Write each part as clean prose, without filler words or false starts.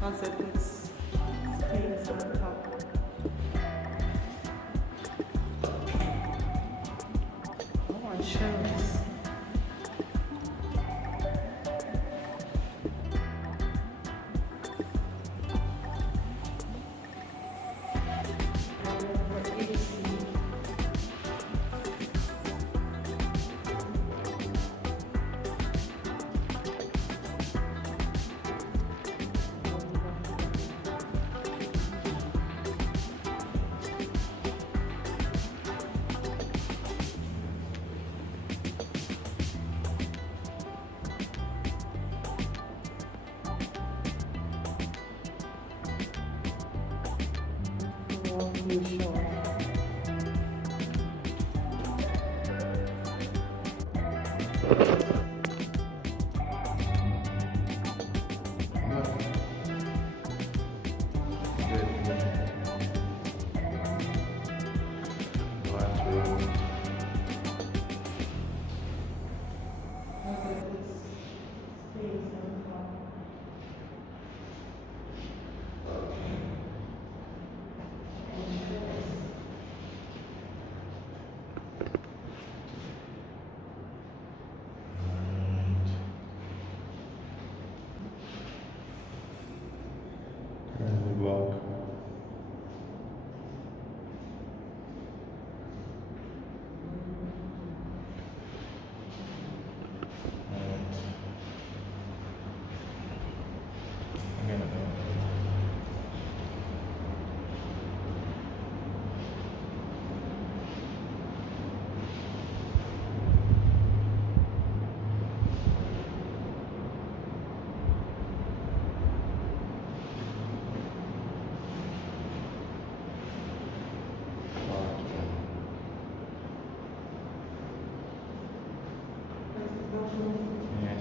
Concept is space on top. I want shelves.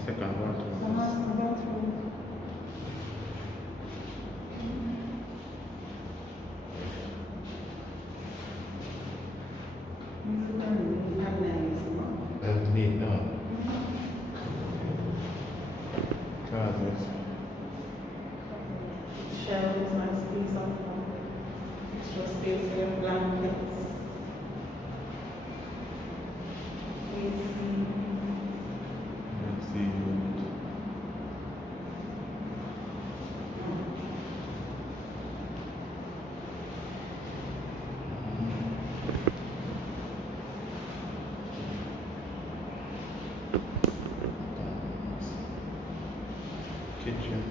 Second bathroom. That's neat, no? Closets. Shelves, nice piece of extra space for your blankets. Let's see. Kitchen.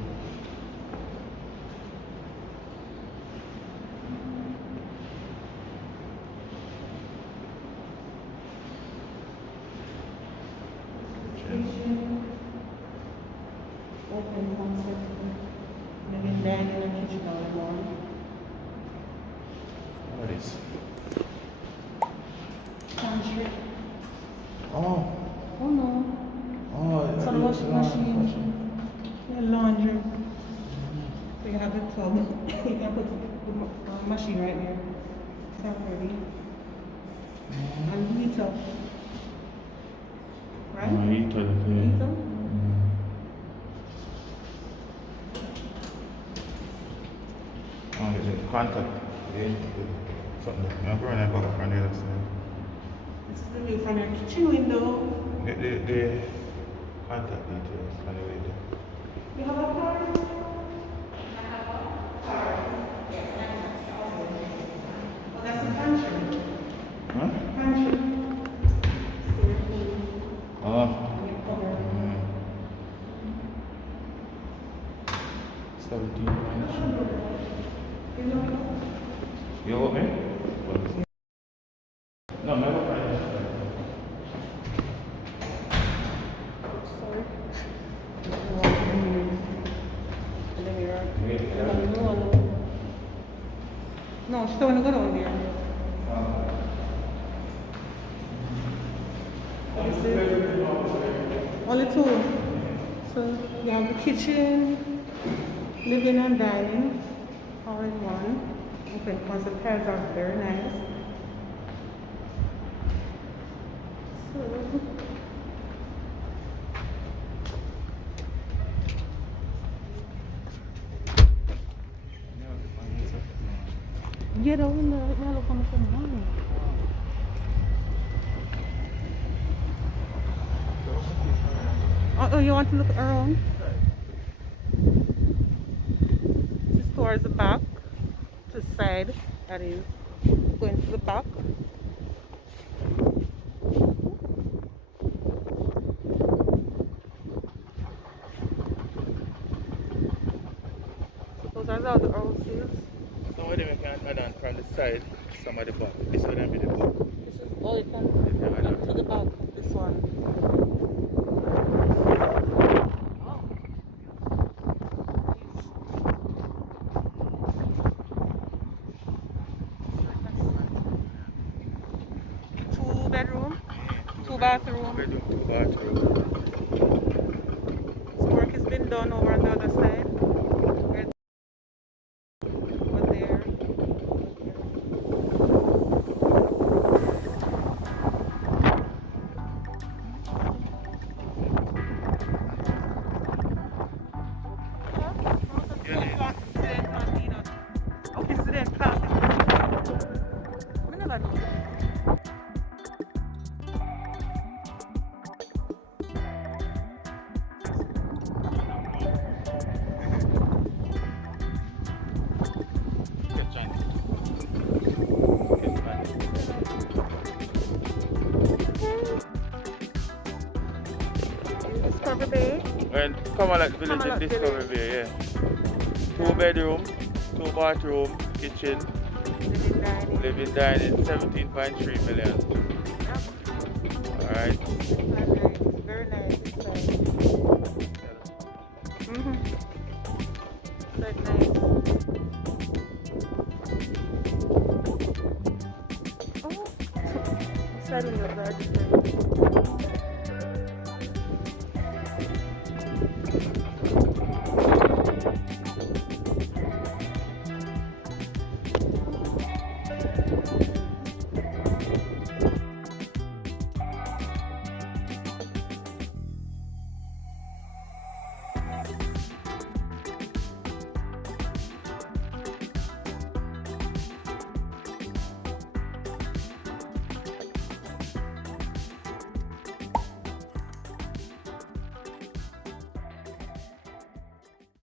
Open concept. Living dining and kitchen all in one. What is? Pantry. Oh. Oh no. Oh, It's a washing machine. Yeah, laundry. So you have the tub. You can put the machine right there. Tub ready. And heat up. Right? Heater, yeah. Heater? Oh, is it contact? Yeah. Something. I'm going to back from the other side. This is the view from your kitchen window. The contact details on the way there. You have a car? Oh, that's the pantry. Huh? Pantry. Oh. And your cupboard. 17 minutes. You know? You want me? No, my wife. Sorry. No, she don't want to go down there. This is only two. So you have the kitchen, living and dining, all in one. Open concept tiles are very nice. So Yeah, the window, we look on the phone. Oh, you want to look around? This is towards the back, to the side, that is, going to the back. Those are all the houses. Some of them you can add on from the side, some of the back. This one will be the back. This is all you can add to the back of this one. Two bedroom, two bathroom. Bedroom, two bathroom. Some work has been done over on the other side. Over there. Discovery Bay. And Camelot Village in Camelot Discovery Bay, yeah. Two bedroom, two bathroom, kitchen, living dining, 17.3 million. Alright. Very nice. Very nice. Oh, setting up that.